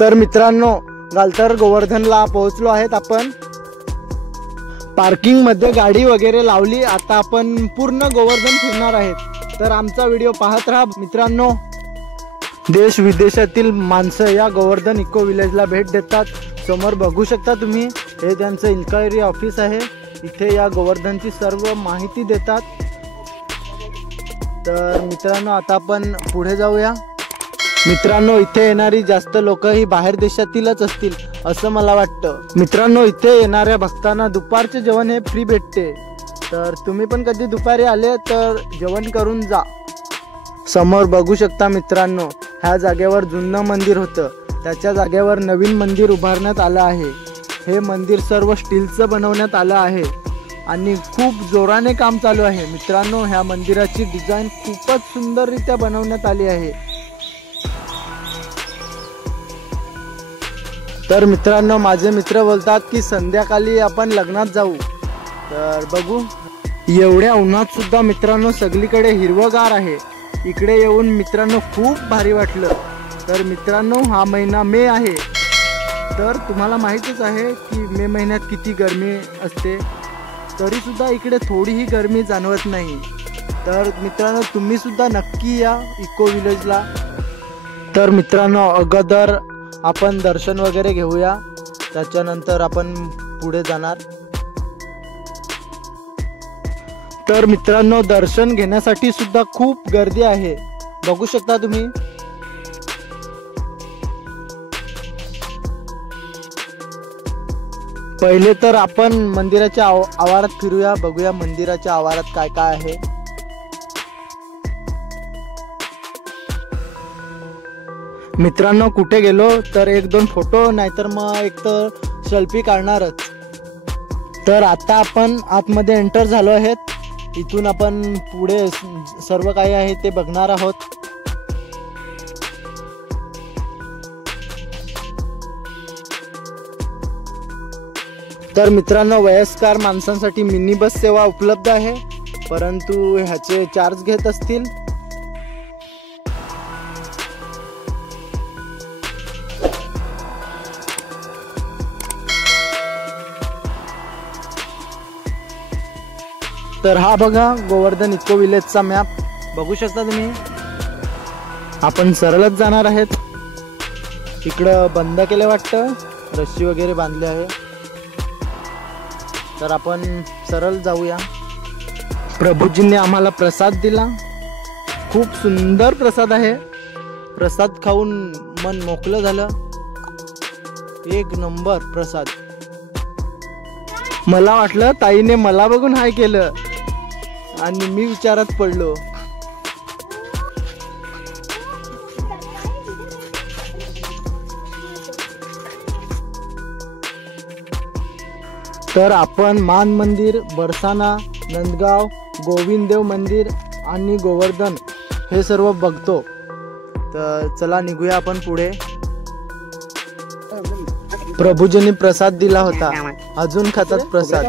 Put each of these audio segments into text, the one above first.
तर मित्रांनो, गालतर गोवर्धनला पोहोचलो आहेत आपण. पार्किंग मध्ये गाडी वगैरे लावली. आता आपण पूर्ण गोवर्धन फिरणार आहेत. तर आमचा व्हिडिओ पाहत राहा मित्रांनो. देश विदेशातील माणसं या गोवर्धन इको विलेजला भेट देतात. समोर बघू शकता तुम्ही, हे त्यांचं इन्क्वायरी ऑफिस आहे. इथे या गोवर्धनची सर्व माहिती देतात. तर मित्रांनो, आता आपण पुढे जाऊया. मित्रांनो, इथे येणारी जास्त लोक ही बाहेर देशातीलच असतील असं मला वाटतं. मित्रांनो, इथे येणाऱ्या भक्तांना दुपारचे जेवण हे फ्री भेटते. तर तुम्ही पण कधी दुपारी आले तर जेवण करून जा. समोर बघू शकता मित्रांनो, ह्या जागेवर जुनं मंदिर होतं. त्याच्या जागेवर नवीन मंदिर उभारण्यात आलं आहे. हे मंदिर सर्व स्टीलचं बनवण्यात आलं आहे आणि खूप जोराने काम चालू आहे. मित्रांनो, ह्या मंदिराची डिझाईन खूपच सुंदररित्या बनवण्यात आली आहे. तर मित्रांनो, माझे मित्र बोलतात की संध्याकाळी आपण लग्नात जाऊ. तर बघू. एवढ्या उन्हात सुद्धा मित्रांनो सगळीकडे हिरवगार आहे. इकडे येऊन मित्रांनो खूप भारी वाटलं. तर मित्रांनो, हा महिना मे आहे. तर तुम्हाला माहीतच आहे की मे महिन्यात किती गरमी असते. तरी सुद्धा इकडे थोडीही गरमी जाणवत नाही. तर मित्रांनो, तुम्ही सुद्धा नक्की या इको विलेजला. तर मित्रांनो, अगोदर आपण दर्शन वगैरे घेऊया. त्याच्यानंतर आपण पुढे जाणार. तर मित्रांनो, दर्शन घेण्यासाठी सुद्धा खूप गर्दी आहे. बघू शकता तुम्ही. पहिले तर आपण मंदिराच्या आवारात फिरूया. बघूया मंदिराच्या आवारात काय काय आहे. मित्रांनो, कुठे गेलो तर एक दोन फोटो नाहीतर मग एक तर सेल्फी काढणारच. तर आता आपण आतमध्ये एंटर झालो आहेत. इथून आपण पुढे सर्व काही आहे ते बघणार आहोत. तर मित्रांनो, वयस्कर माणसांसाठी मिनी बस सेवा उपलब्ध आहे, परंतु ह्याचे चार्ज घेत असतील. तर हा बघा गोवर्धन इको विलेजचा मॅप. बघू शकता तुम्ही. आपण सरळच जाणार आहेत. इकडं बंद केले वाटतं, रस्सी वगैरे बांधली आहे. तर आपण सरळ जाऊया. प्रभूजींनी आम्हाला प्रसाद दिला. खूप सुंदर प्रसाद आहे. प्रसाद खाऊन मन मोकळं झालं. एक नंबर प्रसाद. मला वाटलं ताईने मला बघून हाय केलं आणि मी विचारात पडलो. तर आपण मान मंदिर, बरसाना, नंदगाव, गोविंददेव मंदिर आणि गोवर्धन हे सर्व बघतो. तर चला निघूया आपण पुढे. प्रभूजींनी प्रसाद दिला होता. अजून खातात प्रसाद.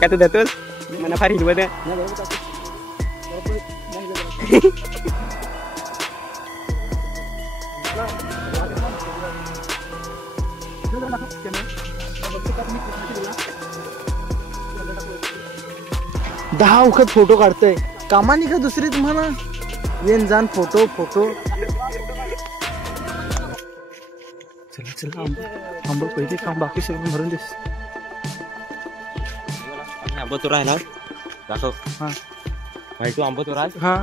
काय तू देतोस मला फार हिरवत आहे. दहा वखत फोटो काढतोय. कामानी का दुसरी तुम्हाला येन जाण फोटो फोटो. चला चला आंबा पहिले काम बाकी सगळं भरून देस. आंबा तो राहिला दाखव. हा भाई तू आंबा तो राहिला. हा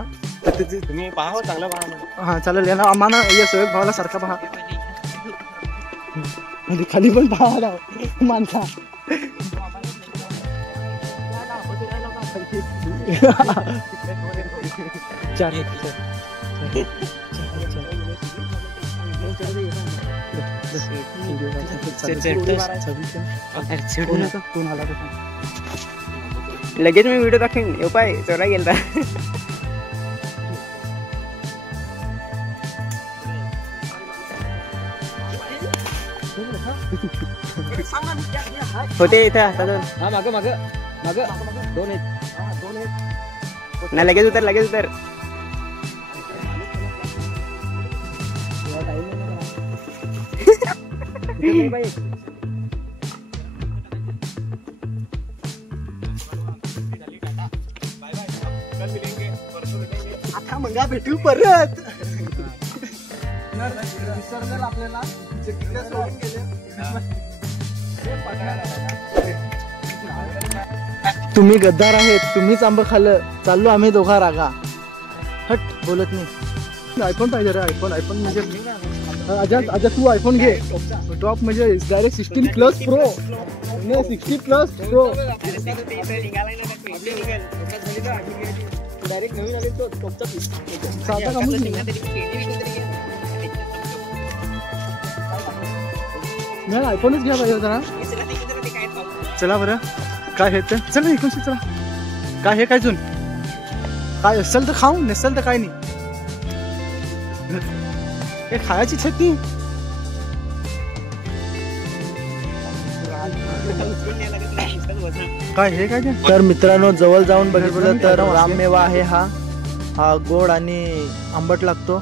तुम्ही पहा चांगला पहा. हा चालेल. याला आम्हाला या सोयक भावाला सारखा पहा. खाली पण पहा माणसा. चार लगेच मी व्हिडिओ दाखवेन. येऊ पाय चोरा गेला. होते इथं आता दोन. नाही लगेच उतर लगेच उतर. आता मंगा भेटू परत. आपल्याला तुम्ही गद्दार आहेत, तुम्हीच आंबा खाल्लं. चाललो आम्ही दोघा रागा. हट बोलत नाही. आयफोन पाहिजे रे. आयफोन म्हणजे आजा तू आयफोन घे. टॉप म्हणजे डायरेक्ट 16+ प्रो. 60+ प्रो डायरेक्ट नवीन आले तो टॉपचा पीस. नाही आयफोनच घ्या पाहिजे होता ना. चला बरं काय हे चला इकडून चला. काय हे काय जून काय असेल तर खाऊ, नसेल तर काय नाही. हे खायची छती. काय हे काय. तर मित्रांनो जवळ जाऊन बघितलं तर राममेवा आहे हा. हा गोड आणि आंबट लागतो.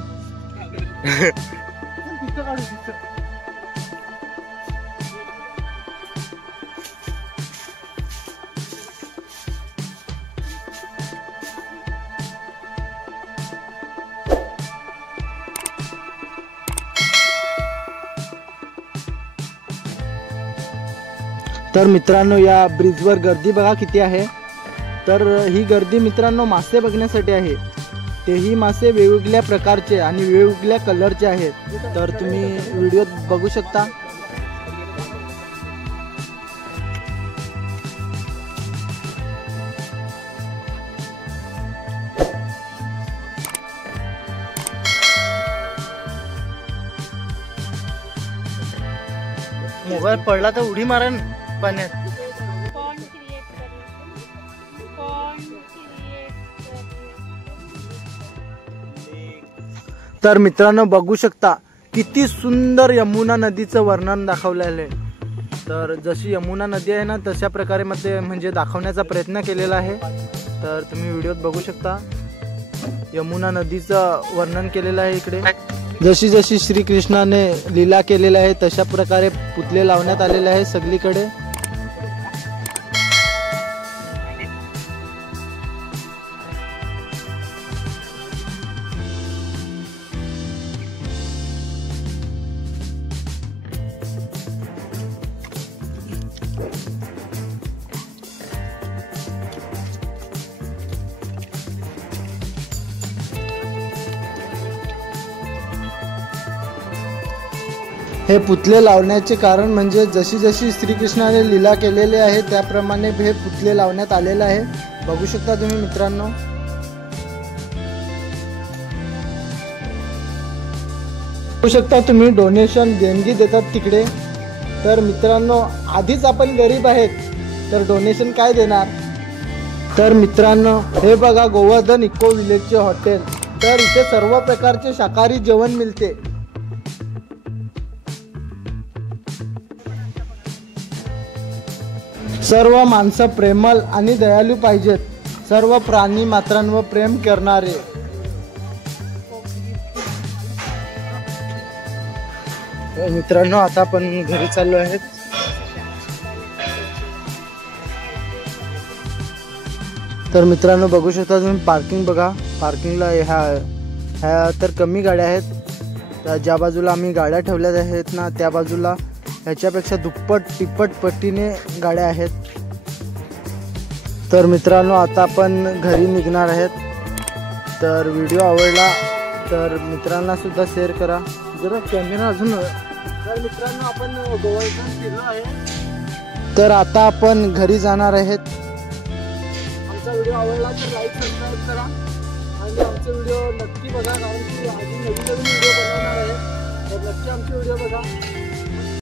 तर मित्रांनो या ब्रिजवर गर्दी बघा किती आहे. तर ही गर्दी मित्रांनो मासे बघण्यासाठी आहे. तेही मासे वेगवेगळ्या प्रकारचे आणि वेगवेगळ्या कलरचे आहेत. तर तुम्ही व्हिडिओत बघू शकता. मोबाईल पडला तर उडी मारण पाण्यात. तर मित्रांनो बघू शकता किती सुंदर यमुना नदीचं वर्णन दाखवलेलं आहे. तर जशी यमुना नदी आहे ना तशा प्रकारे म्हणजे दाखवण्याचा प्रयत्न केलेला आहे. तर तुम्ही व्हिडिओत बघू शकता यमुना नदीचं वर्णन केलेलं आहे इकडे. जशी जशी श्रीकृष्णाने लीला केलेल्या आहे तशा प्रकारे पुतळे लावण्यात आलेले आहे सगळीकडे. हे पुतळे लावण्याचे कारण म्हणजे जशी जशी श्रीकृष्णाने लीला केलेली आहे त्याप्रमाणे हे पुतळे लावण्यात आलेले आहे. बघू शकता तुम्ही मित्रांनो. बघू शकता तुम्ही डोनेशन देणगी देतात तिकडे. तर मित्रांनो आधीच आपण गरीब आहेत तर डोनेशन काय देणार. तर मित्रांनो हे बघा गोवर्धन इको विलेजचे हॉटेल. तर इथे सर्व प्रकारचे शाकाहारी जेवण मिळते. सर्व माणसं प्रेमळ आणि दयाळू पाहिजेत. सर्व प्राणी मात्रांवर प्रेम करणारे. मित्रांनो आता आपण घरी चाललो आहेत. तर मित्रांनो बघू शकता तुम्ही पार्किंग बघा. पार्किंगला ह्या तर कमी गाड्या आहेत. तर ज्या बाजूला आम्ही गाड्या ठेवल्या आहेत ना त्या बाजूला ह्याच्यापेक्षा दुप्पट तिप्पट पट्टीने गाड्या आहेत. तर मित्रांनो आता आपण घरी निघणार आहेत. तर व्हिडिओ आवडला तर मित्रांना सुद्धा शेअर करा. जरा कॅमेरा अजून. तर मित्रांनो आपण गोव्यातून फिरलो आहे. तर आता आपण घरी जाणार आहेत. आमचा व्हिडिओ आवडला तर लाईक सबस्क्राईब करा आणि आमचे व्हिडिओ नक्की बघा कारण की अजून नवीन व्हिडिओ बनवणार आहे. तर नक्की आमचे व्हिडिओ बघा.